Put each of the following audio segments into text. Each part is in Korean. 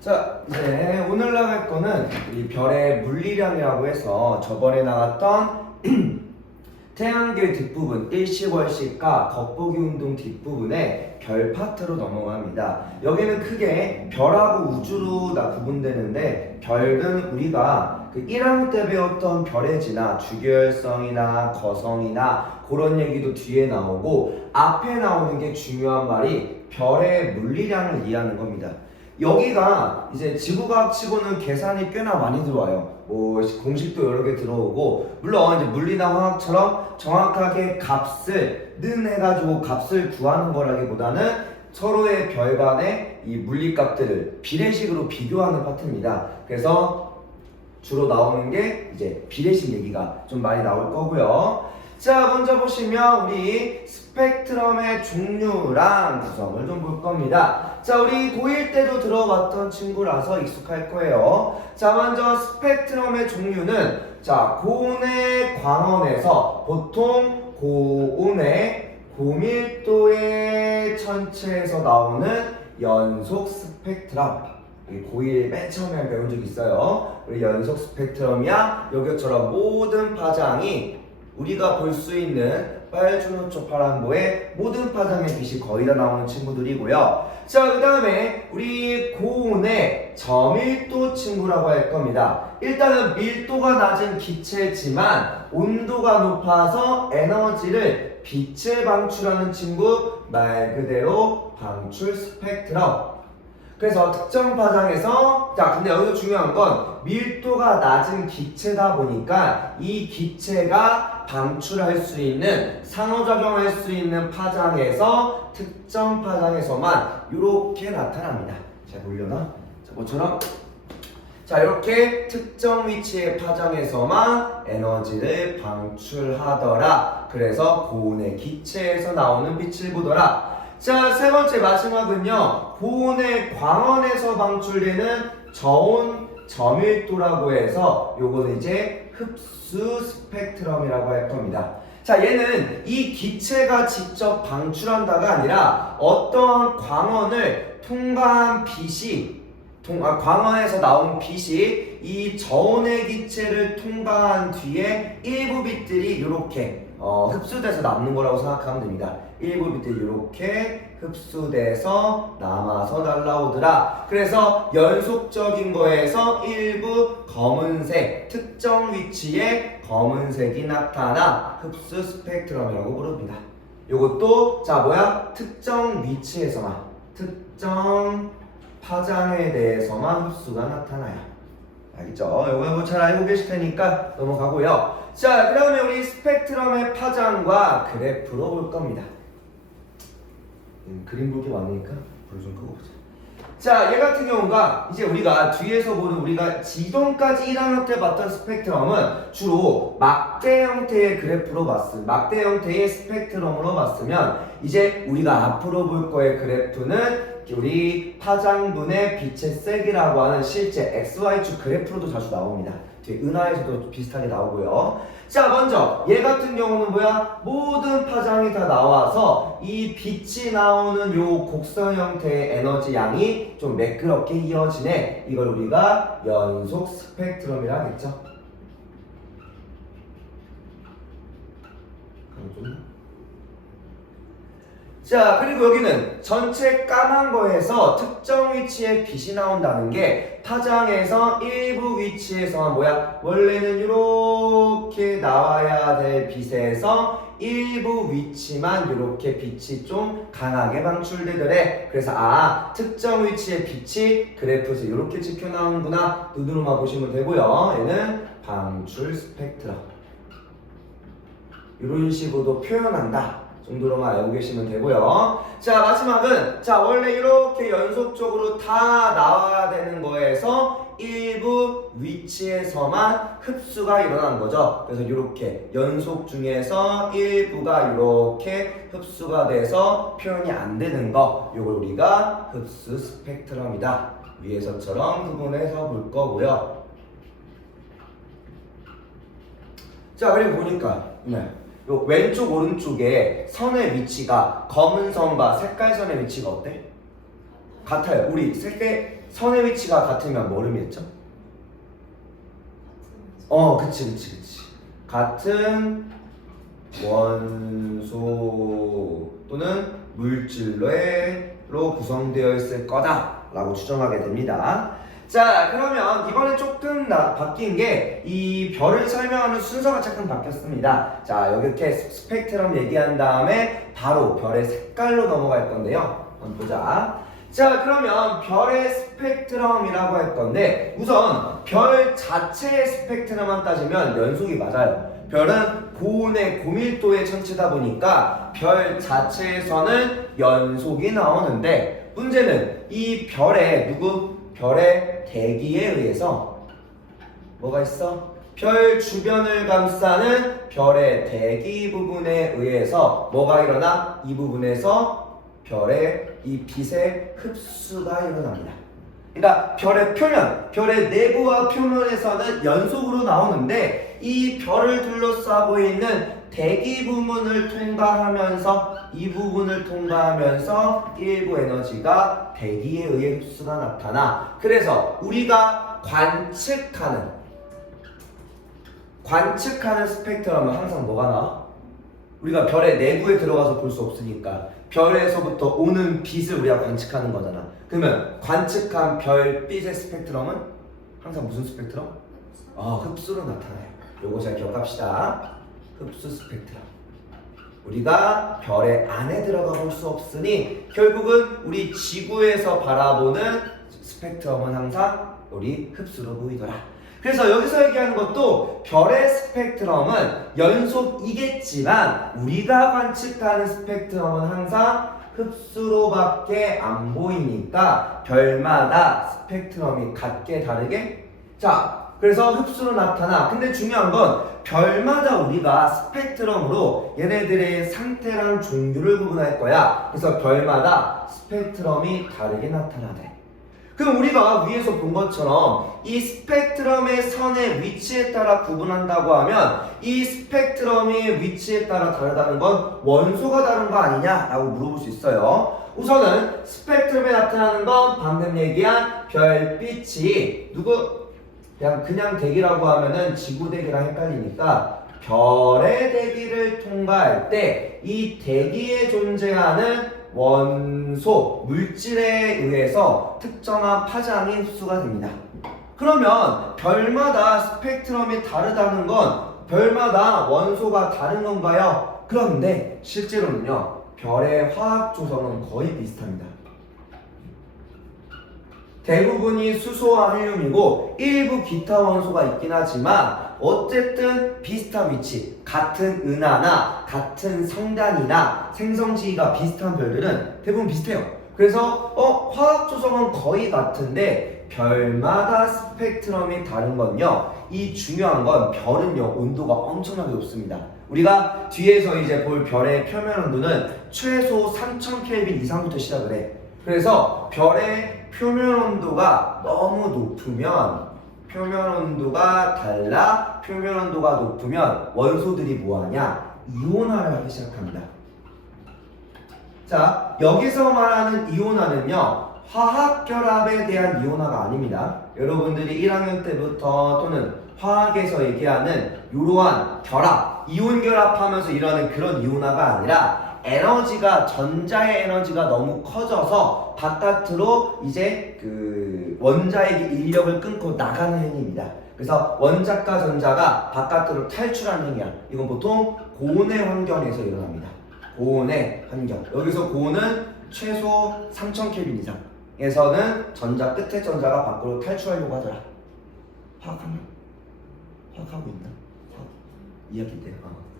자, 이제 오늘 나갈 거는 이 별의 물리량이라고 해서 저번에 나왔던 태양계 뒷부분 일시월식과 겉보기 운동 뒷부분에 별 파트로 넘어갑니다. 여기는 크게 별하고 우주로 다 구분되는데, 별은 우리가 그 1학년 때 배웠던 별의 진화, 주결성이나 거성이나 그런 얘기도 뒤에 나오고, 앞에 나오는 게 중요한 말이 별의 물리량을 이해하는 겁니다. 여기가 이제 지구과학 치고는 계산이 꽤나 많이 들어와요. 뭐 공식도 여러 개 들어오고, 물론 이제 물리나 화학처럼 정확하게 값을 는 해가지고 값을 구하는 거라기보다는 서로의 별 간의 이 물리값들을 비례식으로 비교하는 파트입니다. 그래서 주로 나오는 게 이제 비례식 얘기가 좀 많이 나올 거고요. 자, 먼저 보시면 우리 스펙트럼의 종류랑 구성을 좀 볼 겁니다. 자, 우리 고1 때도 들어봤던 친구라서 익숙할 거예요. 자, 먼저 스펙트럼의 종류는, 자, 고온의 광원에서 보통 고온의 고밀도의 천체에서 나오는 연속 스펙트럼, 고1 맨 처음에 배운 적 있어요. 우리 연속 스펙트럼이야 여기처럼 모든 파장이 우리가 볼 수 있는 빨주노초 파란보의 모든 파장의 빛이 거의 다 나오는 친구들이고요. 자, 그 다음에 우리 고온의 저밀도 친구라고 할 겁니다. 일단은 밀도가 낮은 기체지만 온도가 높아서 에너지를 빛을 방출하는 친구, 말 그대로 방출 스펙트럼. 그래서 특정 파장에서, 자, 근데 여기서 중요한 건 밀도가 낮은 기체다 보니까 이 기체가 방출할 수 있는, 상호작용할 수 있는 파장에서 특정 파장에서만 이렇게 나타납니다. 자, 보이려나? 자, 뭐처럼? 자, 이렇게 특정 위치의 파장에서만 에너지를 방출하더라. 그래서 고온의 기체에서 나오는 빛을 보더라. 자, 세 번째 마지막은요, 고온의 광원에서 방출되는 저온 저밀도라고 해서 요거는 이제 흡수 스펙트럼이라고 할 겁니다. 자, 얘는 이 기체가 직접 방출한다가 아니라 어떠한 광원을 통과한 빛이, 광원에서 나온 빛이 이 저온의 기체를 통과한 뒤에 일부 빛들이 이렇게 흡수돼서 남는 거라고 생각하면 됩니다. 일부 빛들이 이렇게 흡수돼서 남아서 날라오더라. 그래서 연속적인 거에서 일부 검은색, 특정 위치에 검은색이 나타나 흡수 스펙트럼이라고 부릅니다. 요것도 자, 뭐야? 특정 위치에서만, 특정 파장에 대해서만 흡수가 나타나요. 알겠죠? 요거 뭐 잘 알고 계실 테니까 넘어가고요. 자, 그 다음에 우리 스펙트럼의 파장과 그래프로 볼 겁니다. 그림 볼 게 많으니까 불 좀 끄고 보자. 자, 얘 같은 경우가 이제 우리가 뒤에서 보는, 우리가 지금까지 1학년 때 봤던 스펙트럼은 주로 막대 형태의 그래프로 막대 형태의 스펙트럼으로 봤으면, 이제 우리가 앞으로 볼 거의 그래프는 우리 파장분의 빛의 세기라고 하는 실제 XY축 그래프로도 자주 나옵니다. 뒤에 은하에서도 비슷하게 나오고요. 자, 먼저 얘 같은 경우는 뭐야? 모든 파장이 다 나와서 이 빛이 나오는 요 곡선 형태의 에너지 양이 좀 매끄럽게 이어지네. 이걸 우리가 연속 스펙트럼이라 하겠죠. 자, 그리고 여기는 전체 까만 거에서 특정 위치에 빛이 나온다는 게 파장에서 일부 위치에서만 뭐야? 원래는 이렇게 나와야 될 빛에서 일부 위치만 이렇게 빛이 좀 강하게 방출되더래. 그래서 특정 위치의 빛이 그래프에서 이렇게 찍혀 나오는구나. 눈으로만 보시면 되고요. 얘는 방출 스펙트럼. 이런 식으로도 표현한다 정도로만 알고 계시면 되고요. 자, 마지막은, 자, 원래 이렇게 연속적으로 다 나와야 되는 거에서 일부 위치에서만 흡수가 일어나는 거죠. 그래서 이렇게 연속 중에서 일부가 이렇게 흡수가 돼서 표현이 안 되는 거, 이걸 우리가 흡수 스펙트럼이다. 위에서처럼 구분해서 볼 거고요. 자, 그리고 보니까 요 왼쪽 오른쪽에 선의 위치가 검은 선과 색깔 선의 위치가 어때? 같아요. 우리 선의 위치가 같으면 뭘 의미했죠? 그치. 같은 원소 또는 물질로 구성되어 있을 거다 라고 추정하게 됩니다. 자, 그러면 이번에 조금 바뀐 게 이 별을 설명하는 순서가 조금 바뀌었습니다. 자, 여기 이렇게 스펙트럼 얘기한 다음에 바로 별의 색깔로 넘어갈 건데요. 한번 보자. 자, 그러면 별의 스펙트럼이라고 할 건데 우선 별 자체의 스펙트럼만 따지면 연속이 맞아요. 별은 고온의 고밀도의 천체다 보니까 별 자체에서는 연속이 나오는데 문제는 이 별의 별의 대기에 의해서 뭐가 있어? 별 주변을 감싸는 별의 대기 부분에 의해서 뭐가 일어나? 이 부분에서 별의 이 빛의 흡수가 일어납니다. 그러니까 별의 표면, 별의 내부와 표면에서는 연속으로 나오는데 이 별을 둘러싸고 있는 대기 부분을 통과하면서 이 부분을 통과하면서 일부 에너지가 대기에 의해 흡수가 나타나. 그래서 우리가 관측하는 스펙트럼은 항상 뭐가 나와? 우리가 별의 내부에 들어가서 볼 수 없으니까 별에서부터 오는 빛을 우리가 관측하는 거잖아. 그러면 관측한 별빛의 스펙트럼은 항상 무슨 스펙트럼? 흡수로 나타나요. 요거 잘 기억합시다. 흡수 스펙트럼. 우리가 별의 안에 들어가 볼 수 없으니 결국은 우리 지구에서 바라보는 스펙트럼은 항상 우리 흡수로 보이더라. 그래서 여기서 얘기하는 것도 별의 스펙트럼은 연속이겠지만 우리가 관측하는 스펙트럼은 항상 흡수로밖에 안 보이니까 별마다 스펙트럼이 같게 다르게 그래서 흡수로 나타나. 근데 중요한 건 별마다 우리가 스펙트럼으로 얘네들의 상태랑 종류를 구분할 거야. 그래서 별마다 스펙트럼이 다르게 나타나대. 그럼 우리가 위에서 본 것처럼 이 스펙트럼의 선의 위치에 따라 구분한다고 하면 이 스펙트럼의 위치에 따라 다르다는 건 원소가 다른 거 아니냐? 라고 물어볼 수 있어요. 우선은 스펙트럼에 나타나는 건 방금 얘기한 별빛이 그냥 대기라고 하면은 지구 대기랑 헷갈리니까 별의 대기를 통과할 때 이 대기에 존재하는 원소, 물질에 의해서 특정한 파장이 흡수가 됩니다. 그러면 별마다 스펙트럼이 다르다는 건 별마다 원소가 다른 건가요? 그런데 실제로는요, 별의 화학 조성은 거의 비슷합니다. 대부분이 수소와 헬륨이고 일부 기타 원소가 있긴 하지만 어쨌든 비슷한 위치, 같은 은하나 같은 성단이나 생성지기가 비슷한 별들은 대부분 비슷해요. 그래서 화학 조성은 거의 같은데 별마다 스펙트럼이 다른 건요, 이 중요한 건 별은요 온도가 엄청나게 높습니다. 우리가 뒤에서 이제 볼 별의 표면 온도는 최소 3000켈빈 이상부터 시작을 해. 그래서 별의 표면 온도가 너무 높으면 표면 온도가 높으면 원소들이 뭐하냐? 이온화를 하기 시작합니다. 자, 여기서 말하는 이온화는요, 화학결합에 대한 이온화가 아닙니다. 여러분들이 1학년 때부터 또는 화학에서 얘기하는 이러한 결합, 이온 결합하면서 일어나는 그런 이온화가 아니라 전자의 에너지가 너무 커져서 바깥으로 이제 그 원자의 인력을 끊고 나가는 행위입니다. 그래서 원자과 전자가 바깥으로 탈출하는 행위야. 이건 보통 고온의 환경에서 일어납니다. 고온의 환경. 여기서 고온은 최소 3000켈빈 이상에서는 전자 끝에 전자가 밖으로 탈출하려고 하더라. 화학하고 있나? 이야기인데.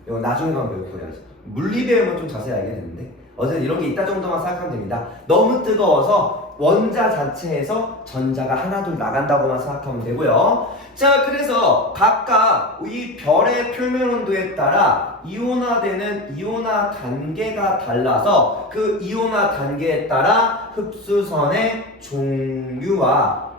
이거 나중에 가면 배울 거야. 물리 배우면 좀 자세히 알게 되는데 어쨌든 이런 게 있다 정도만 생각하면 됩니다. 너무 뜨거워서 원자 자체에서 전자가 하나둘 나간다고만 생각하면 되고요. 자, 그래서 각각 이 별의 표면 온도에 따라 이온화되는 이온화 단계가 달라서 그 이온화 단계에 따라 흡수선의 종류와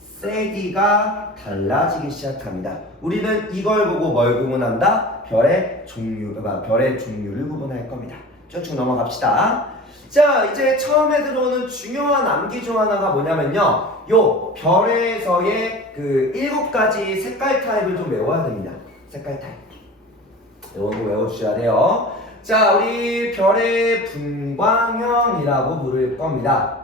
세기가 달라지기 시작합니다. 우리는 이걸 보고 뭘 구분한다? 별의 종류를 구분할 겁니다. 쭉쭉 넘어갑시다. 자, 이제 처음에 들어오는 중요한 암기 중 하나가 뭐냐면요. 요 별에서의 그 7가지 색깔 타입을 좀 외워야 됩니다. 색깔 타입. 요거 외워주셔야 돼요. 자, 우리 별의 분광형이라고 부를 겁니다.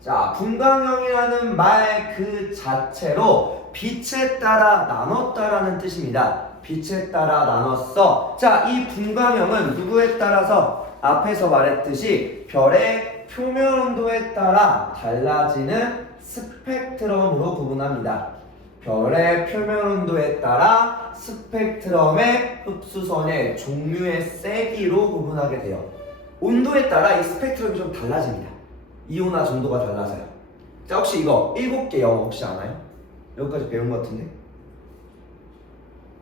자, 분광형이라는 말 그 자체로 빛에 따라 나눴다라는 뜻입니다. 빛에 따라 나눴어. 자, 이 분광형은 누구에 따라서 앞에서 말했듯이 별의 표면 온도에 따라 달라지는 스펙트럼으로 구분합니다. 별의 표면 온도에 따라 스펙트럼의 흡수선의 종류의 세기로 구분하게 돼요. 온도에 따라 이 스펙트럼이 좀 달라집니다. 이온화 정도가 달라서요. 자, 혹시 이거 7개 영어 혹시 아나요? 여기까지 배운 것 같은데?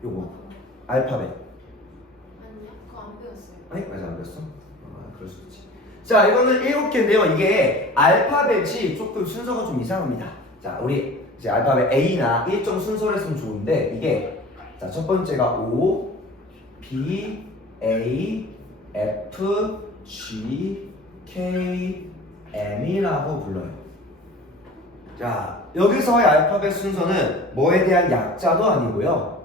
요거 알파벳. 아니요, 그거 안 배웠어요. 아니? 아직 안 배웠어? 그럴 수 있지. 자, 이거는 7개인데요. 이게 알파벳이 조금 순서가 좀 이상합니다. 자, 우리 이제 알파벳 A나 일정 순서로 했으면 좋은데 이게 자, 첫 번째가 O, B, A, F, G, K, M이라고 불러요. 자, 여기서의 알파벳 순서는 뭐에 대한 약자도 아니고요.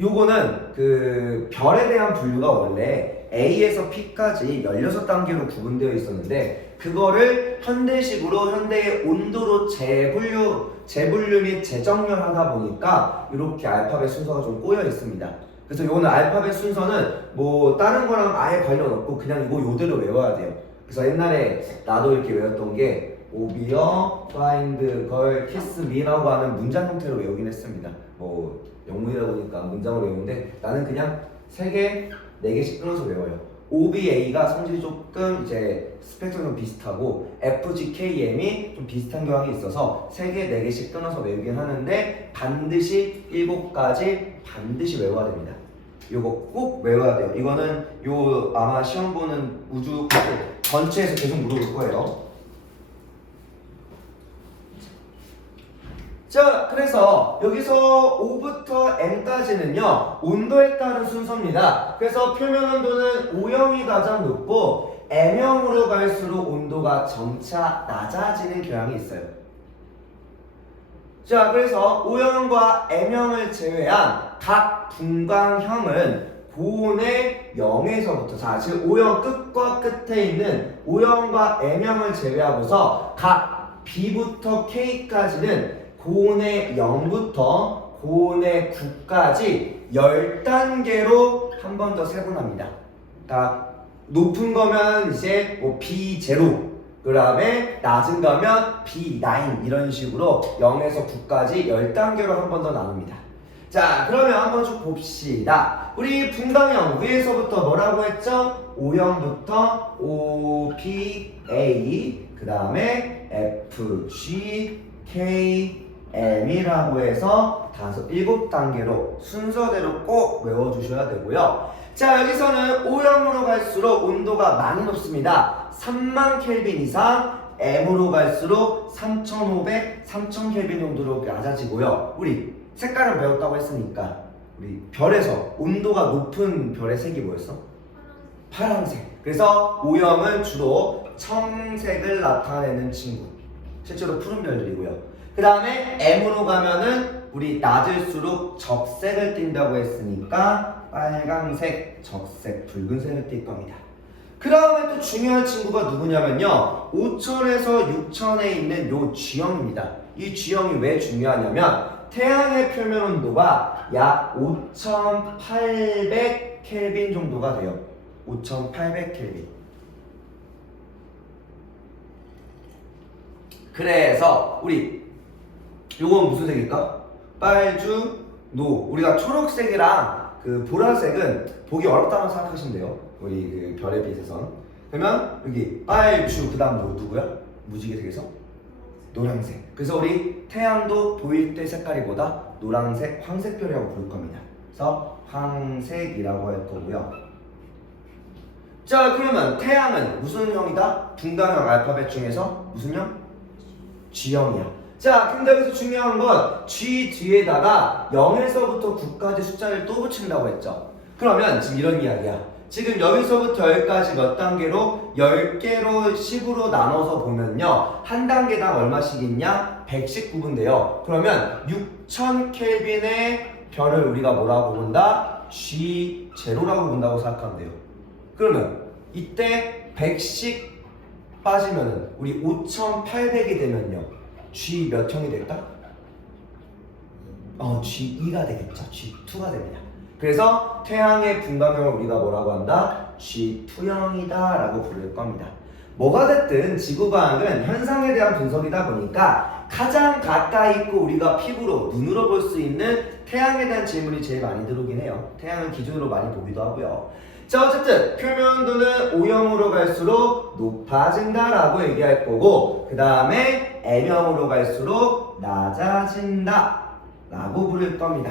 요거는 그 별에 대한 분류가 원래 A에서 P까지 16단계로 구분되어 있었는데 그거를 현대식으로 현대의 온도로 재분류 및 재정렬하다 보니까 이렇게 알파벳 순서가 좀 꼬여 있습니다. 그래서 요거는 알파벳 순서는 뭐 다른 거랑 아예 관련 없고 그냥 이거 요대로 외워야 돼요. 그래서 옛날에 나도 이렇게 외웠던 게 오비어, 파인드, 걸, 키스, 미라고 하는 문장 형태로 외우긴 했습니다. 뭐 영문이다 보니까 문장으로 외우는데 나는 그냥 3개, 4개씩 끊어서 외워요. OBA가 성질이 조금 이제 스펙트럼 비슷하고 FGKM이 좀 비슷한 경향이 있어서 3개, 4개씩 끊어서 외우긴 하는데 반드시 7가지 반드시 외워야 됩니다. 요거 꼭 외워야 돼요. 이거는 요 아마 시험 보는 우주 전체에서 계속 물어볼 거예요. 자, 그래서 여기서 O부터 M까지는요 온도에 따른 순서입니다. 그래서 표면 온도는 O형이 가장 높고 M형으로 갈수록 온도가 점차 낮아지는 경향이 있어요. 자, 그래서 O형과 M형을 제외한 각 분광형은 고온의 0에서부터 자, 즉 O형 끝과 끝에 있는 O형과 M형을 제외하고서 각 B부터 K까지는 고온의 0부터 고온의 9까지 10단계로 한 번 더 세분합니다. 그러니까 높은 거면 이제 뭐 B0, 그 다음에 낮은 거면 B9 이런 식으로 0에서 9까지 10단계로 한 번 더 나눕니다. 자, 그러면 한번 쭉 봅시다. 우리 분광형 위에서부터 뭐라고 했죠? O형부터 O, P, A, 그 다음에 F, G, K, M이라고 해서 7단계로 순서대로 꼭 외워주셔야 되고요. 자, 여기서는 O형으로 갈수록 온도가 많이 높습니다. 30,000 켈빈 이상, M으로 갈수록 3,500, 3,000 켈빈 정도로 낮아지고요. 우리 색깔을 배웠다고 했으니까 우리 별에서 온도가 높은 별의 색이 뭐였어? 파란색. 그래서 O형은 주로 청색을 나타내는 친구. 실제로 푸른 별들이고요. 그 다음에 M으로 가면은 우리 낮을수록 적색을 띈다고 했으니까 빨강색, 적색, 붉은색을 띌 겁니다. 그 다음에 또 중요한 친구가 누구냐면요 5000에서 6000에 있는 요 G형입니다. 이 G형이 왜 중요하냐면 태양의 표면 온도가 약 5800 켈빈 정도가 돼요. 5800 켈빈. 그래서 우리 요건 무슨 색일까? 빨주, 노. 우리가 초록색이랑 그 보라색은 보기 어렵다고 생각하시면 돼요. 우리 그 별에 비해서는. 그러면 여기 빨주, 그 다음 누구야? 무지개색에서? 노란색. 그래서 우리 태양도 보일 때 색깔이 보다 노란색, 황색별이라고 부를 겁니다. 그래서 황색이라고 할 거고요. 자, 그러면 태양은 무슨 형이다? 분광형 알파벳 중에서 무슨 형? G형이야. 자, 근데 여기서 중요한 건 G 뒤에다가 0에서부터 9까지 숫자를 또 붙인다고 했죠. 그러면 지금 이런 이야기야. 지금 여기서부터 여기까지 몇 단계로? 10개로 10으로 나눠서 보면요. 한 단계당 얼마씩 있냐? 119분 돼요. 그러면 6000켈빈의 별을 우리가 뭐라고 본다? G0라고 본다고 생각하면 돼요. 그러면 이때 100씩 빠지면 우리 5800이 되면요. G 몇 형이 될까? G2가 되겠죠. G2가 됩니다. 그래서 태양의 분광형을 우리가 뭐라고 한다? G2형이다 라고 부를 겁니다. 뭐가 됐든 지구과학은 현상에 대한 분석이다 보니까 가장 가까이 있고 우리가 피부로 눈으로 볼 수 있는 태양에 대한 질문이 제일 많이 들어오긴 해요. 태양을 기준으로 많이 보기도 하고요. 자, 어쨌든 표면온도는 O형으로 갈수록 높아진다 라고 얘기할 거고, 그 다음에 M형으로 갈수록 낮아진다 라고 부를 겁니다.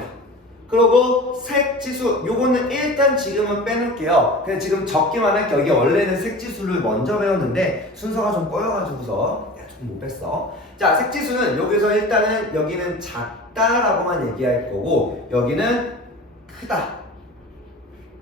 그리고 색지수, 요거는 일단 지금은 빼놓을게요. 그냥 지금 적기만 할게. 여기 원래는 색지수를 먼저 배웠는데 순서가 좀 꼬여가지고서 좀 못 뺐어. 자, 색지수는 여기서 일단은 여기는 작다라고만 얘기할 거고 여기는 크다.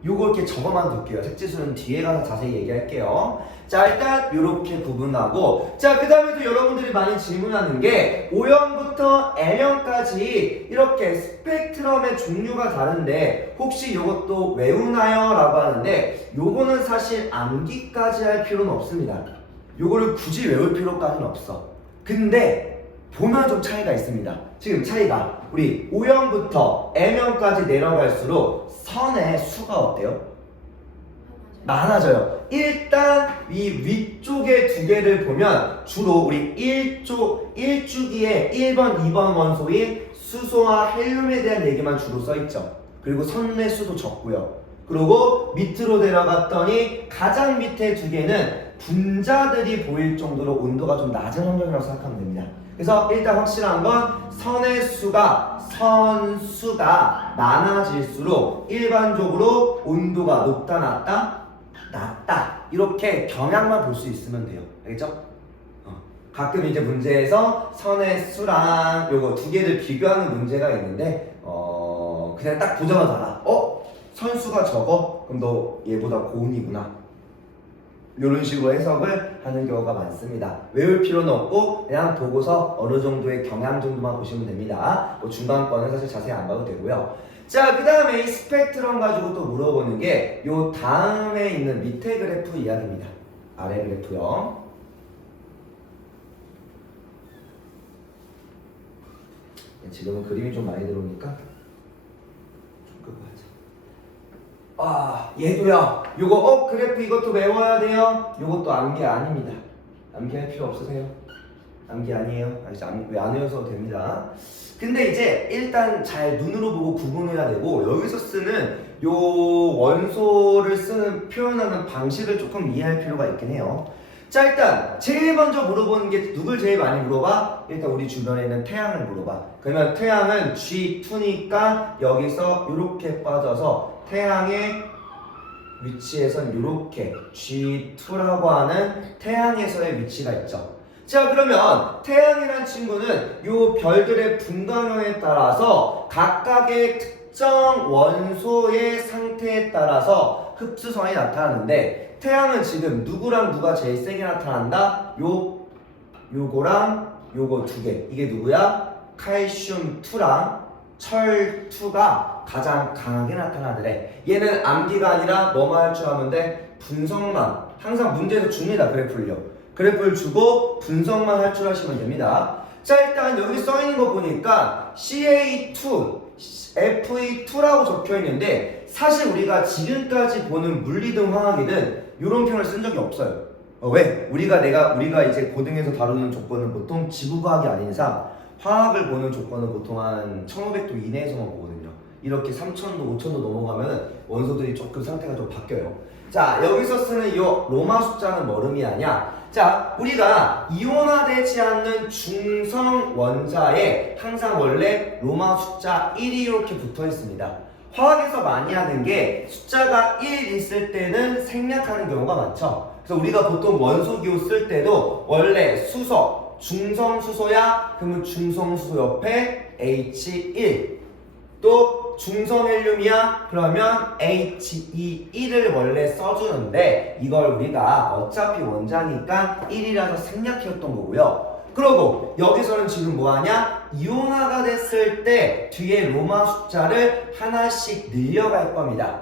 요거 이렇게 적어만 둘게요. 색지수는 뒤에 가서 자세히 얘기할게요. 자, 일단 이렇게 구분하고, 자, 그 다음에도 여러분들이 많이 질문하는 게 O형부터 L형까지 이렇게 스펙트럼의 종류가 다른데 혹시 요것도 외우나요? 라고 하는데 요거는 사실 암기까지 할 필요는 없습니다. 요거를 굳이 외울 필요까지는 없어. 근데 보면 좀 차이가 있습니다. 지금 차이가 우리 O형부터 M형까지 내려갈수록 선의 수가 어때요? 많아져요. 일단 이 위쪽에 두 개를 보면 주로 우리 1주기에 1번, 2번 원소인 수소와 헬륨에 대한 얘기만 주로 써있죠. 그리고 선의 수도 적고요. 그리고 밑으로 내려갔더니 가장 밑에 두 개는 분자들이 보일 정도로 온도가 좀 낮은 환경이라고 생각하면 됩니다. 그래서 일단 확실한 건 선의 수가 많아질수록 일반적으로 온도가 높다 낮다 낮다 이렇게 경향만 볼 수 있으면 돼요. 알겠죠? 가끔 이제 문제에서 선의 수랑 요거 두 개를 비교하는 문제가 있는데 그냥 딱 보자마자 알아. 선수가 적어? 그럼 너 얘보다 고운이구나. 이런 식으로 해석을 하는 경우가 많습니다. 외울 필요는 없고 그냥 보고서 어느 정도의 경향 정도만 보시면 됩니다. 뭐 중간 거는 사실 자세히 안 봐도 되고요. 자, 그 다음에 이 스펙트럼 가지고 또 물어보는 게 요 다음에 있는 밑에 그래프 이야기입니다. 아래 그래프요. 지금은 그림이 좀 많이 들어오니까 좀 끄고 하자. 얘도요. 요거 그래프 이것도 외워야 돼요. 요것도 암기 아닙니다. 암기할 필요 없으세요? 암기 아니에요. 왜 안 외워서 됩니다. 근데 이제 일단 잘 눈으로 보고 구분해야 되고 여기서 쓰는 요 원소를 쓰는 표현하는 방식을 조금 이해할 필요가 있긴 해요. 자, 일단 제일 먼저 물어보는 게 누굴 제일 많이 물어봐? 일단 우리 주변에 있는 태양을 물어봐. 그러면 태양은 G2니까 여기서 이렇게 빠져서 태양의 위치에선 이렇게 G2라고 하는 태양에서의 위치가 있죠. 자, 그러면 태양이란 친구는 요 별들의 분광형에 따라서 각각의 특정 원소의 상태에 따라서 흡수성이 나타나는데 태양은 지금 누구랑 누가 제일 세게 나타난다? 요거랑 요거 두 개. 이게 누구야? 칼슘 2랑 철 2가 가장 강하게 나타나더래. 얘는 암기가 아니라 뭐만 할 줄 아면 돼? 분석만. 항상 문제에서 줍니다. 그래프를요. 그래프를 주고 분석만 할 줄 아시면 됩니다. 자, 일단 여기 써있는 거 보니까 CA2, FE2라고 적혀 있는데 사실 우리가 지금까지 보는 물리든 화학이든 이런 표현을 쓴 적이 없어요. 왜? 우리가 이제 고등에서 다루는 조건은 보통 지구과학이 아닌 이상 화학을 보는 조건은 보통 한 1500도 이내에서만 보거든요. 이렇게 3000도, 5000도 넘어가면 원소들이 조금 상태가 좀 바뀌어요. 자, 여기서 쓰는 이 로마 숫자는 뭘 의미하냐? 자, 우리가 이온화되지 않는 중성 원자에 항상 원래 로마 숫자 1이 이렇게 붙어 있습니다. 화학에서 많이 하는 게 숫자가 1 있을 때는 생략하는 경우가 많죠. 그래서 우리가 보통 원소 기호 쓸 때도 원래 수소, 중성수소야? 그러면 중성수소 옆에 H1 또 중성헬륨이야? 그러면 HE1을 원래 써주는데 이걸 우리가 어차피 원자니까 1이라서 생략했던 거고요. 그리고 여기서는 지금 뭐하냐? 이온화가 됐을 때 뒤에 로마 숫자를 하나씩 늘려갈 겁니다.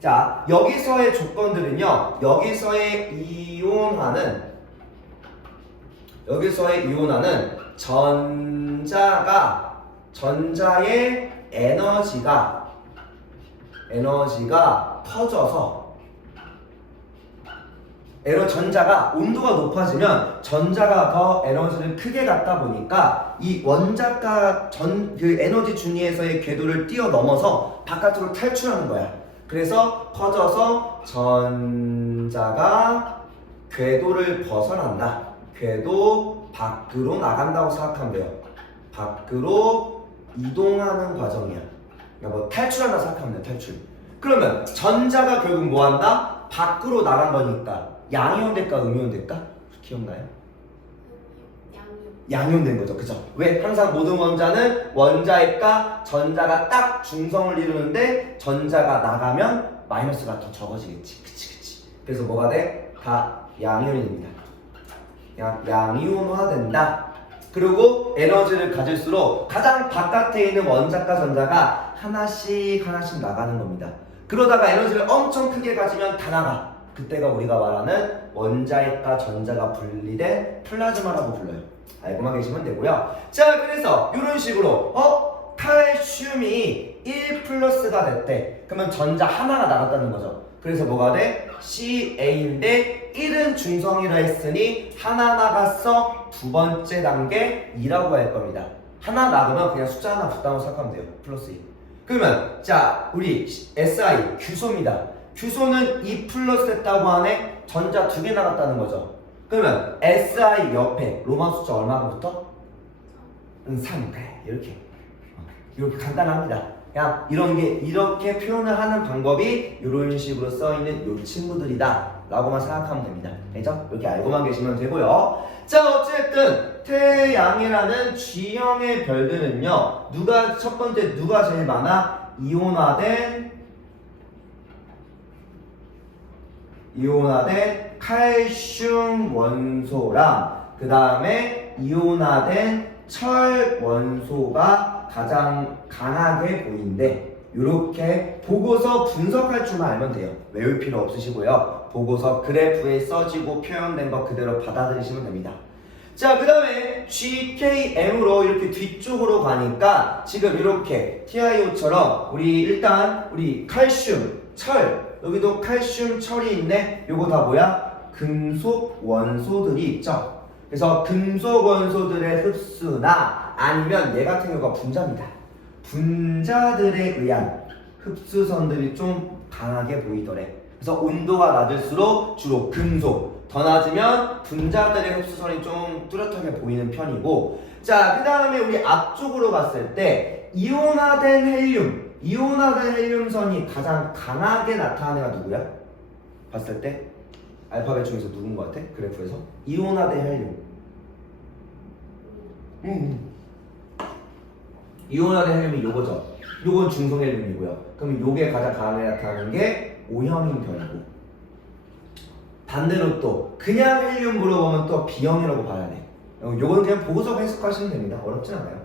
자, 여기서의 조건들은요. 여기서의 이온화는 전자의 에너지가 터져서 전자가 온도가 높아지면 전자가 더 에너지를 크게 갖다 보니까 이 원자가 그 에너지 준위에서의 궤도를 뛰어넘어서 바깥으로 탈출하는 거야. 그래서 퍼져서 전자가 궤도를 벗어난다. 궤도 밖으로 나간다고 생각하면 돼요. 밖으로 이동하는 과정이야. 그러니까 뭐 탈출한다 생각하면 돼요. 탈출. 그러면 전자가 결국 뭐한다? 밖으로 나간 거니까 양이온 될까 음이온 될까? 기억나요? 양이온 된 거죠. 그죠? 왜? 항상 모든 원자는 원자일까 전자가 딱 중성을 이루는데 전자가 나가면 마이너스가 더 적어지겠지. 그치. 그래서 뭐가 돼? 다 양이온입니다. 양이온화 된다. 그리고 에너지를 가질수록 가장 바깥에 있는 원자과 전자가 하나씩 나가는 겁니다. 그러다가 에너지를 엄청 크게 가지면 다 나가. 그때가 우리가 말하는 원자핵과 전자가 분리된 플라즈마라고 불러요. 알고만 계시면 되고요. 자, 그래서 이런 식으로 칼슘이 1 플러스가 됐대. 그러면 전자 하나가 나갔다는 거죠. 그래서 뭐가 돼? CA인데 1은 중성이라 했으니 하나 나갔어. 두 번째 단계 2라고 할 겁니다. 하나 나가면 그냥 숫자 하나 붙다고 생각하면 돼요. 플러스 2. 그러면 자, 우리 SI 규소입니다. 규소는 2 플러스 됐다고 하네. 전자 2개 나갔다는 거죠. 그러면 SI 옆에 로마 숫자 얼마가 붙어? 3. 그래, 이렇게 간단합니다. 그냥 이렇게 표현을 하는 방법이 이런 식으로 써있는 요 친구들이다 라고만 생각하면 됩니다. 알죠? 이렇게 알고만 계시면 되고요. 자, 어쨌든 태양이라는 G형의 별들은요, 첫 번째 누가 제일 많아? 이온화된 칼슘 원소랑 그 다음에 이온화된 철 원소가 가장 강하게 보이는데 이렇게 보고서 분석할 줄만 알면 돼요. 외울 필요 없으시고요. 보고서 그래프에 써지고 표현된 거 그대로 받아들이시면 됩니다. 자, 그 다음에 GKM으로 이렇게 뒤쪽으로 가니까 지금 이렇게 TiO처럼 일단 칼슘, 철, 여기도 칼슘, 철이 있네. 요거 다 뭐야? 금속 원소들이 있죠. 그래서 금속 원소들의 흡수나 아니면 얘 같은 경우가 분자입니다. 분자들에 의한 흡수선들이 좀 강하게 보이더래. 그래서 온도가 낮을수록 주로 금속, 더 낮으면 분자들의 흡수선이 좀 뚜렷하게 보이는 편이고, 자, 그 다음에 우리 앞쪽으로 갔을 때 이온화된 헬륨선이 가장 강하게 나타나는 애가 누구야? 봤을 때 알파벳 중에서 누군 것 같아? 그래프에서 이온화된 헬륨. 이온화된 헬륨이 요거죠. 요건 중성 헬륨이고요. 그럼 요게 가장 강하게 나타나는 게 O형인 편이고, 반대로 또 그냥 헬륨 물어보면 또 B형이라고 봐야 돼. 요건 그냥 보고서 해석하시면 됩니다. 어렵진 않아요.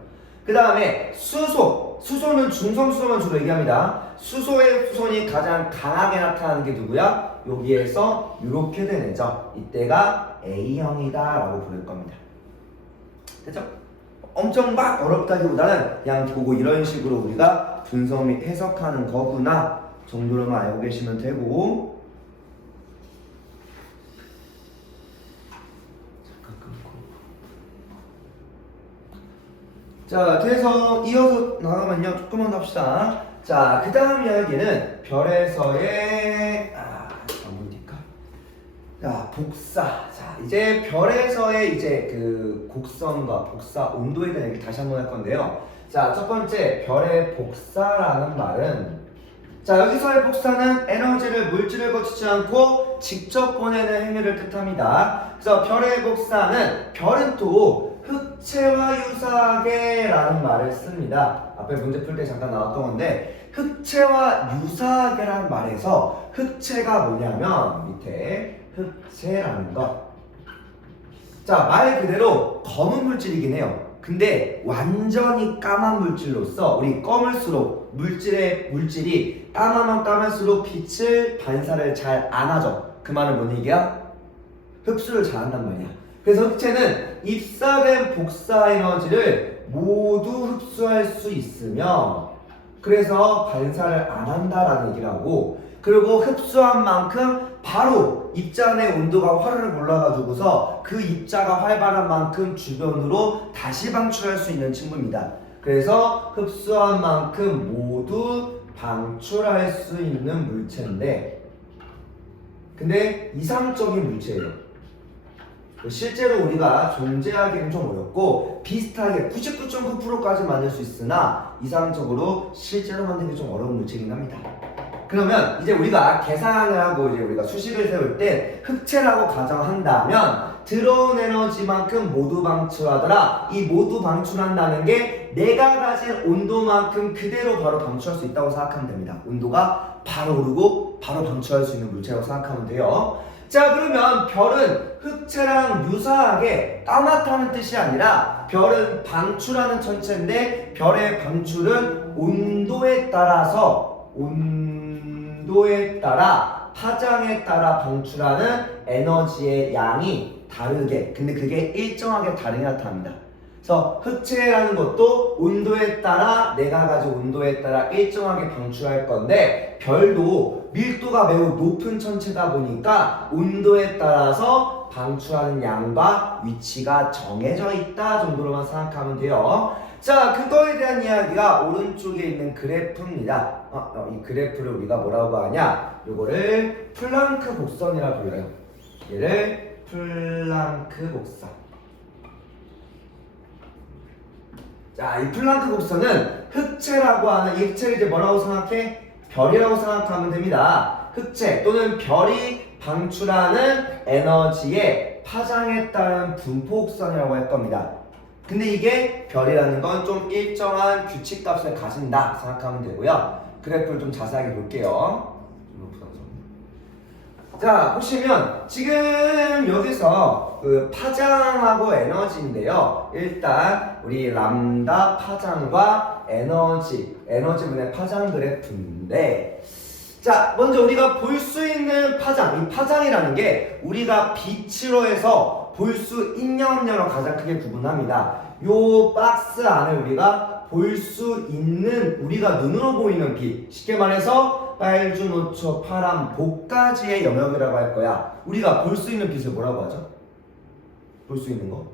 그 다음에 수소는 중성수소만 주로 얘기합니다. 수소의 흡수선이 가장 강하게 나타나는 게 누구야? 여기에서 이렇게 된 애죠. 이때가 A형이다 라고 부를 겁니다. 됐죠? 엄청 막 어렵다기보다는 그냥 보고 이런 식으로 우리가 분석 및 해석하는 거구나 정도로만 알고 계시면 되고, 자, 그래서 이어서 나가면요, 조금만 더 합시다. 자, 그 다음 이야기는 별에서의 뭐니까? 자, 복사. 자, 이제 별에서의 그 곡선과 복사 온도에 대한 얘기 다시 한번 할 건데요. 자, 첫 번째 별의 복사라는 말은, 자, 여기서의 복사는 에너지를 물질을 거치지 않고 직접 보내는 행위를 뜻합니다. 그래서 별의 복사는 별은 또 흑체와 유사하게라는 말을 씁니다. 앞에 문제 풀 때 잠깐 나왔던 건데 흑체와 유사하게라는 말에서 흑체가 뭐냐면 밑에 흑체라는 것. 자, 말 그대로 검은 물질이긴 해요. 근데 완전히 까만 물질로서 우리 검을수록 물질이 까마면 까만수록 빛을 반사를 잘 안 하죠. 그 말은 뭔 얘기야? 흡수를 잘 한단 말이야. 그래서 흑체는 입사된 복사 에너지를 모두 흡수할 수 있으며 그래서 반사를 안 한다라는 얘기를 하고 그리고 흡수한 만큼 바로 입자 내 온도가 화르륵 올라가지고서 그 입자가 활발한 만큼 주변으로 다시 방출할 수 있는 친구입니다. 그래서 흡수한 만큼 모두 방출할 수 있는 물체인데 근데 이상적인 물체예요. 실제로 우리가 존재하기는 좀 어렵고 비슷하게 99.9%까지 만들 수 있으나 이상적으로 실제로 만들기 좀 어려운 물체이긴 합니다. 그러면 이제 우리가 계산을 하고 이제 우리가 수식을 세울 때 흑체라고 가정한다면 들어온 에너지만큼 모두 방출하더라. 이 모두 방출한다는 게 내가 가진 온도만큼 그대로 바로 방출할 수 있다고 생각하면 됩니다. 온도가 바로 오르고 바로 방출할 수 있는 물체라고 생각하면 돼요. 자, 그러면 별은 흑체랑 유사하게 까맣다는 뜻이 아니라 별은 방출하는 천체인데 별의 방출은 온도에 따라 파장에 따라 방출하는 에너지의 양이 다르게 근데 그게 일정하게 다르게 나타납니다. 그래서 흑체라는 것도 온도에 따라 내가 가진 온도에 따라 일정하게 방출할 건데 별도 밀도가 매우 높은 천체다 보니까 온도에 따라서 방출하는 양과 위치가 정해져 있다 정도로만 생각하면 돼요. 자, 그거에 대한 이야기가 오른쪽에 있는 그래프입니다. 이 그래프를 우리가 뭐라고 하냐? 요거를 플랑크 곡선이라 불러요. 얘를 플랑크 곡선. 자, 이 플랑크 곡선은 흑체라고 하는 이 흑체를 이제 뭐라고 생각해? 별이라고 생각하면 됩니다. 흑체 또는 별이 방출하는 에너지의 파장에 따른 분포 곡선이라고 할 겁니다. 근데 이게 별이라는 건 좀 일정한 규칙값을 가진다 생각하면 되고요. 그래프를 좀 자세하게 볼게요. 자, 보시면 지금 여기서 그 파장하고 에너지인데요. 일단 우리 람다 파장과 에너지분의 파장 그래프인데 자, 먼저 우리가 볼 수 있는 파장, 이 파장이라는 게 우리가 빛으로 해서 볼 수 있냐 없냐로 가장 크게 구분합니다. 요 박스 안에 우리가 볼 수 있는 우리가 눈으로 보이는 빛, 쉽게 말해서 빨주, 노초, 파란, 복까지의 영역이라고 할 거야. 우리가 볼 수 있는 빛을 뭐라고 하죠? 볼 수 있는 거?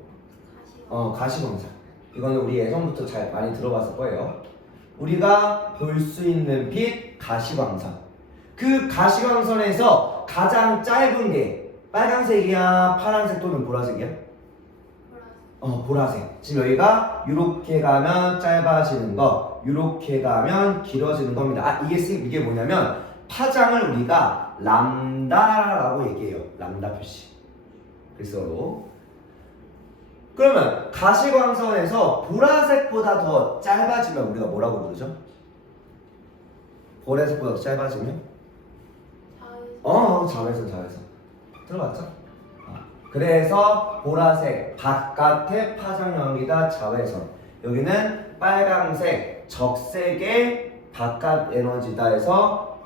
가시광선. 이거는 우리 예전부터 잘 많이 들어봤을 거예요. 우리가 볼 수 있는 빛, 가시광선. 그 가시광선에서 가장 짧은 게 빨간색이야, 파란색 또는 보라색이야? 보라색. 지금 여기가 이렇게 가면 짧아지는 거, 이렇게 가면 길어지는 겁니다. 이게 뭐냐면 파장을 우리가 람다라고 얘기해요. 람다 표시. 글쎄로. 그러면 가시광선에서 보라색보다 더 짧아지면 우리가 뭐라고 부르죠? 보라색보다 더 짧아지면? 자외선. 들어봤죠? 그래서 보라색 바깥의 파장형이다 자외선. 여기는 빨강색 적색의 바깥 에너지다 해서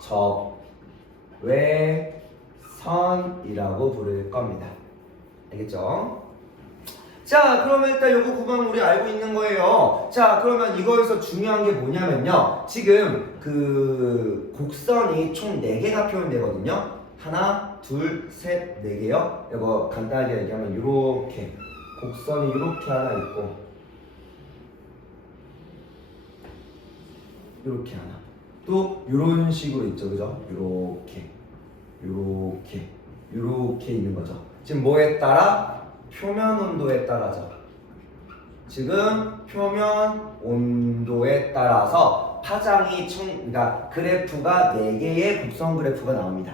적외선이라고 부를 겁니다. 알겠죠? 자, 그러면 일단 요거 구간 우리 알고 있는 거예요. 자, 그러면 이거에서 중요한 게 뭐냐면요. 지금 그 곡선이 총 4개가 표현되거든요. 하나, 둘, 셋, 4개요. 이거 간단하게 얘기하면 요렇게 곡선이 요렇게 하나 있고 요렇게 하나 또 요런 식으로 있죠. 그죠? 요렇게 있는 거죠. 지금 뭐에 따라? 표면 온도에 따라서. 지금 표면 온도에 따라서 파장이 그러니까 그래프가 4개의 곡선 그래프가 나옵니다.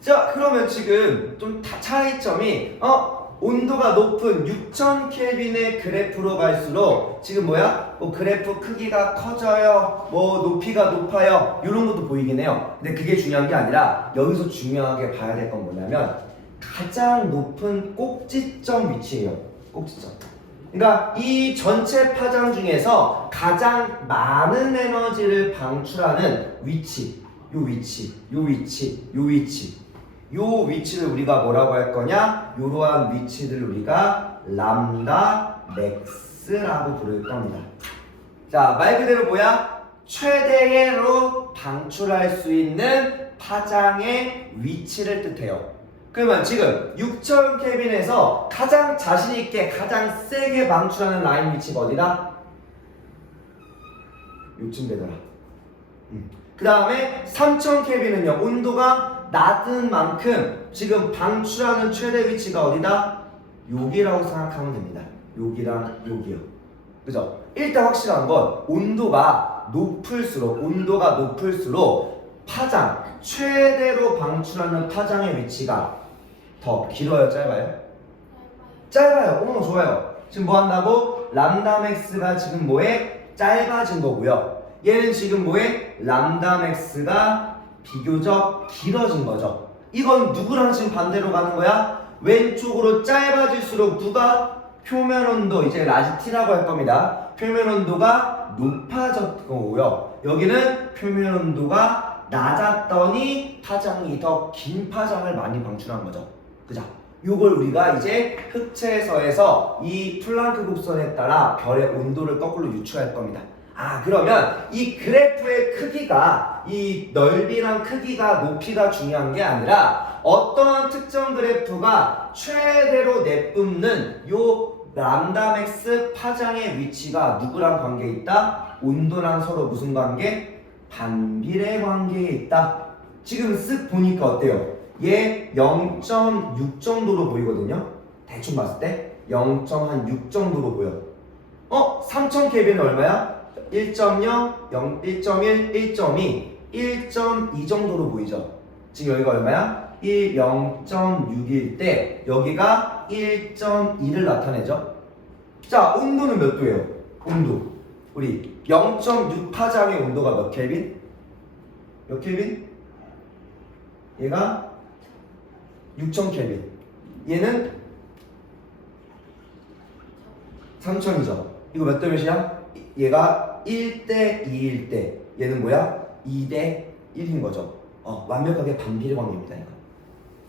자, 자, 그러면 지금 좀 차이점이 온도가 높은 6000켈빈의 그래프로 갈수록 지금 뭐야? 뭐 그래프 크기가 커져요. 뭐 높이가 높아요. 이런 것도 보이긴 해요. 근데 그게 중요한 게 아니라 여기서 중요하게 봐야 될 건 뭐냐면 가장 높은 꼭지점 위치예요. 꼭지점. 그러니까 이 전체 파장 중에서 가장 많은 에너지를 방출하는 위치, 요 위치, 요 위치, 요 위치, 요 위치를 우리가 뭐라고 할 거냐? 요러한 위치를 우리가 람다 맥스라고 부를 겁니다. 자, 말 그대로 뭐야? 최대로 방출할 수 있는 파장의 위치를 뜻해요. 그러면 지금 6000켈빈에서 가장 자신있게 가장 세게 방출하는 라인 위치가 어디다? 요쯤 되더라. 그 다음에 3000켈빈은요 온도가 낮은 만큼 지금 방출하는 최대 위치가 어디다? 여기라고 생각하면 됩니다. 여기랑 여기요. 그죠? 일단 확실한 건 온도가 높을수록 파장, 최대로 방출하는 파장의 위치가 더 길어요? 짧아요? 짧아요. 오, 좋아요. 지금 뭐 한다고? 람다 맥스가 지금 뭐해? 짧아진 거고요. 얘는 지금 뭐해? 람다 맥스가 비교적 길어진 거죠. 이건 누구랑 지금 반대로 가는 거야? 왼쪽으로 짧아질수록 누가? 표면 온도, 이제 라지 T라고 할 겁니다. 표면 온도가 높아졌던 거고요. 여기는 표면 온도가 낮았더니 파장이 더 긴 파장을 많이 방출한 거죠. 그죠? 요걸 우리가 이제 흑채에서에서 이 플랑크 곡선에 따라 별의 온도를 거꾸로 유추할 겁니다. 아, 그러면 이 그래프의 크기가 이 넓이랑 크기가 높이가 중요한 게 아니라 어떤 특정 그래프가 최대로 내뿜는 요 람다 맥스 파장의 위치가 누구랑 관계에 있다? 온도랑 서로 무슨 관계? 반비례 관계에 있다. 지금 쓱 보니까 어때요? 얘 0.6 정도로 보이거든요. 대충 봤을 때 0.6 정도로 보여. 3000켈빈은 얼마야? 1.0, 0, 1.1, 1.2, 1.2 정도로 보이죠. 지금 여기가 얼마야? 0.6일 때 여기가 1.2를 나타내죠. 자, 온도는 몇 도예요? 온도 우리 0.6 파장의 온도가 몇 켈빈? 몇 켈빈? 얘가 6000켈빈. 얘는 3000이죠. 이거 몇 대 몇이야? 얘가 1대 2일 때 얘는 뭐야? 2대 1인 거죠. 완벽하게 반비례 관계입니다. 이거.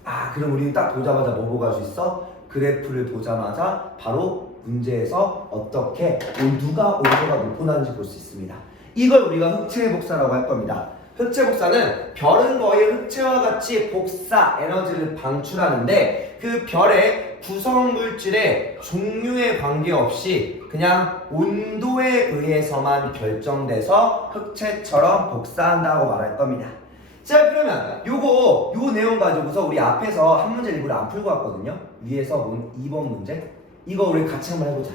아, 그럼 우리 딱 보자마자 뭐 보고 할 수 있어? 그래프를 보자마자 바로 문제에서 어떻게 누가 온도가 높아나는지 볼 수 있습니다. 이걸 우리가 흑채 복사라고 할 겁니다. 흑채 복사는 별은 거의 흑채와 같이 복사 에너지를 방출하는데 그 별의 구성 물질의 종류에 관계없이 그냥 온도에 의해서만 결정돼서 흑채처럼 복사한다고 말할 겁니다. 자, 그러면 요 내용 가지고서 우리 앞에서 한 문제 일부러 안 풀고 왔거든요. 위에서 본 2번 문제. 이거 우리 같이 한번 해보자.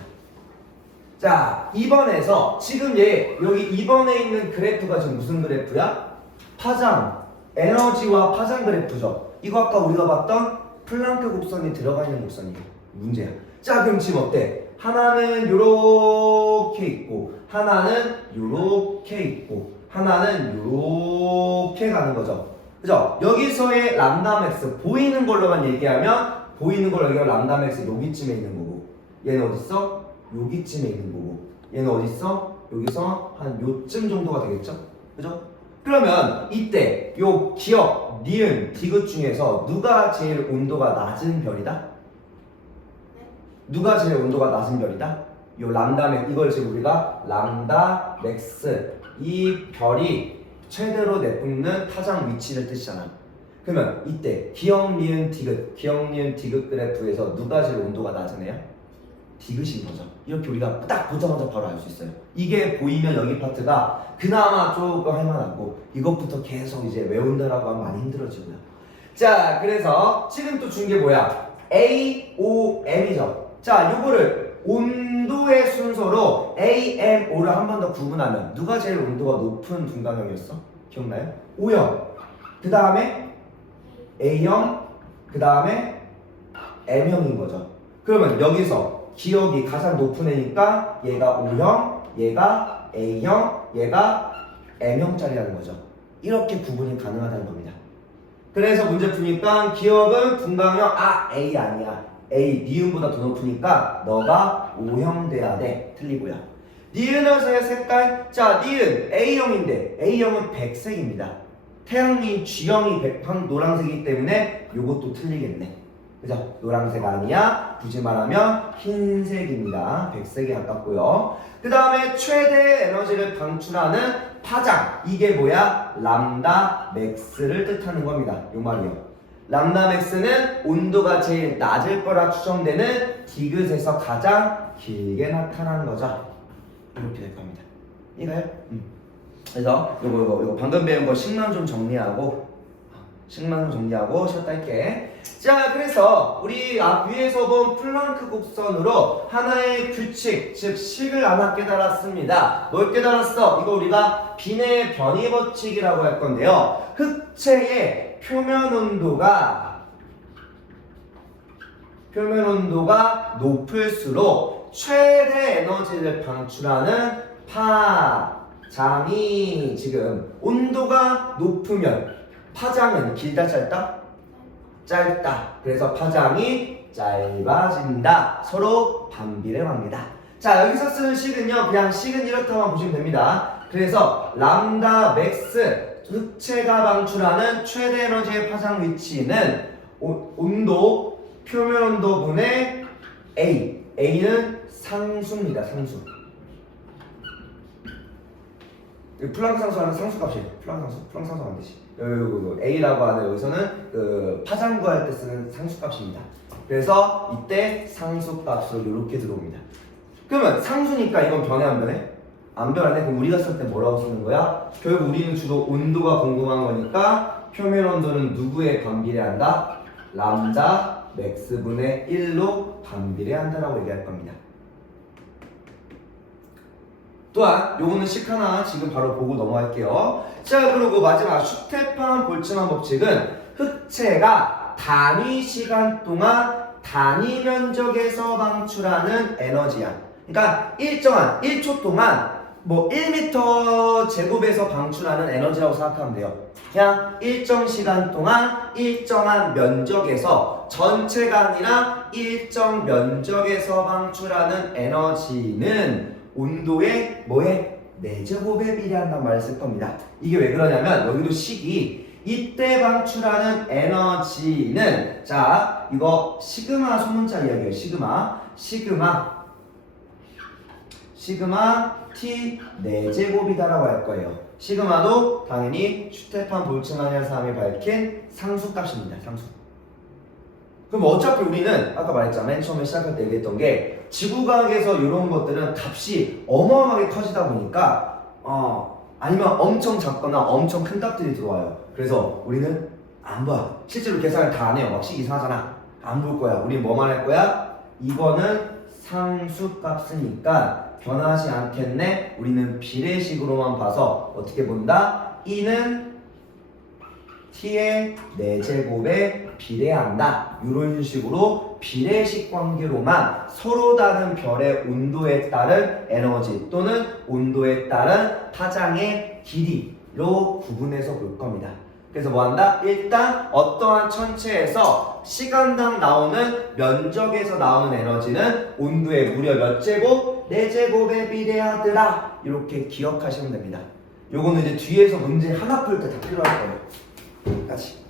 자, 2번에서 지금 여기 2번에 있는 그래프가 지금 무슨 그래프야? 파장, 에너지와 파장 그래프죠. 이거 아까 우리가 봤던 플랑크 곡선이 들어가 있는 곡선이에요. 문제야. 자, 그럼 지금 어때? 하나는 요렇게 있고 하나는 요렇게 있고 하나는 요렇게 가는 거죠. 그죠? 여기서의 람다 맥스 보이는 걸로만 얘기하면 람다 맥스 여기쯤에 있는 거고 얘는 어딨어? 여기쯤에 있는 거고 얘는 어딨어? 여기서 한 요쯤 정도가 되겠죠? 그죠? 그러면 이때 요 기억, 니은, 디귿 중에서 누가 제일 온도가 낮은 별이다? 누가 제일 온도가 낮은 별이다? 요 람다 맥, 이걸 지금 우리가 람다 맥스, 이 별이 최대로 내뿜는 타장 위치를 뜻이잖아. 그러면 이때 기억, 니은, 디귿 그래프에서 누가 제일 온도가 낮은 애야? 디귿인 거죠. 이렇게 우리가 딱 보자마자 바로 알 수 있어요. 이게 보이면 여기 파트가 그나마 조금 할만하고 이것부터 계속 이제 외운다라고 하면 많이 힘들어지고요. 자, 그래서 지금 또 준 게 뭐야? AOM이죠. 자, 요거를 온도의 순서로 AMO를 한 번 더 구분하면 누가 제일 온도가 높은 분광형이었어? 기억나요? O형. 그 다음에 A형, 그 다음에 M형인 거죠. 그러면 여기서 기억이 가장 높은 애니까 얘가 O형, 얘가 A형, 얘가 M형짜리라는 거죠. 이렇게 구분이 가능하다는 겁니다. 그래서 문제 푸니까 기억은 분강형 A 아니야. A 니은보다 더 높으니까 너가 O형 돼야 돼. 틀리고요. 니은어서의 색깔, 자 니은 A형인데 A형은 백색입니다. 태양이 G형이 노란색이기 때문에 요것도 틀리겠네. 그죠? 노란색 아니야. 굳이 말하면 흰색입니다. 백색에 가깝고요. 그 다음에 최대 에너지를 방출하는 파장, 이게 뭐야? 람다 맥스를 뜻하는 겁니다. 요 말이요. 람다 맥스는 온도가 제일 낮을 거라 추정되는 디귿에서 가장 길게 나타나는 거죠. 이렇게 될 겁니다. 이거요? 그래서 요거 방금 배운 거 식만 좀 정리하고 쉬었다 할게. 자, 그래서 우리 앞 위에서 본 플랑크 곡선으로 하나의 규칙, 즉 식을 하나 깨달았습니다. 뭘 깨달았어? 이거 우리가 빈의 변이 법칙이라고 할 건데요. 흑체의 표면 온도가 높을수록 최대 에너지를 방출하는 파장이 지금 온도가 높으면 파장은 길다 짧다? 짧다. 그래서 파장이 짧아진다. 서로 반비례합니다. 자, 여기서 쓰는 식은요, 그냥 식은 이렇다만 보시면 됩니다. 그래서 람다 맥스 흑체가 방출하는 최대 에너지의 파장 위치는 온도 표면 온도분의 A는 상수입니다. 상수. 플랑크 상수하는 상수값이에요. 플랑크 상수 안 되지. A라고 하는 여기서는 그 파장 구할 때 쓰는 상수값입니다. 그래서 이때 상수값으로 이렇게 들어옵니다. 그러면 상수니까 이건 변해 안 변해? 안 변하네. 그럼 우리가 쓸 때 뭐라고 쓰는 거야? 결국 우리는 주로 온도가 궁금한 거니까 표면 온도는 누구에 반비례한다? 람다 맥스분의 1로 반비례한다라고 얘기할 겁니다. 또한 요거는 식 하나 지금 바로 보고 넘어갈게요. 자, 그리고 마지막 슈테판 볼츠만 법칙은 흑체가 단위 시간 동안 단위 면적에서 방출하는 에너지야. 그러니까 일정한 1초 동안 뭐 1m 제곱에서 방출하는 에너지라고 생각하면 돼요. 그냥 일정 시간 동안 일정한 면적에서, 전체가 아니라 일정 면적에서 방출하는 에너지는 온도의 뭐에? 4제곱에 비례한단 말을 쓸 겁니다. 이게 왜 그러냐면 여기도 식이 이때 방출하는 에너지는, 자 이거 시그마 소문자 이야기예요. 시그마 T 4제곱이다라고 할 거예요. 시그마도 당연히 슈테판 볼츠만이라는 사람이 밝힌 상수값입니다. 상수. 그럼 어차피 우리는 아까 말했잖아. 맨 처음에 시작할 때 얘기했던 게 지구과학에서 이런 것들은 값이 어마어마하게 커지다 보니까 아니면 엄청 작거나 엄청 큰 값들이 들어와요. 그래서 우리는 안 봐. 실제로 계산을 다 안 해요. 막 식 이상하잖아. 안 볼 거야. 우리 뭐만 할 거야? 이거는 상수값이니까 변하지 않겠네. 우리는 비례식으로만 봐서 어떻게 본다? E는 T의 4제곱에 비례한다. 이런 식으로 비례식 관계로만 서로 다른 별의 온도에 따른 에너지 또는 온도에 따른 파장의 길이로 구분해서 볼 겁니다. 그래서 뭐한다? 일단 어떠한 천체에서 시간당 나오는 면적에서 나오는 에너지는 온도의 무려 몇 제곱? 4제곱에 비례하더라. 이렇게 기억하시면 됩니다. 요거는 이제 뒤에서 문제 하나 풀 때 다 필요할 거예요. 같이.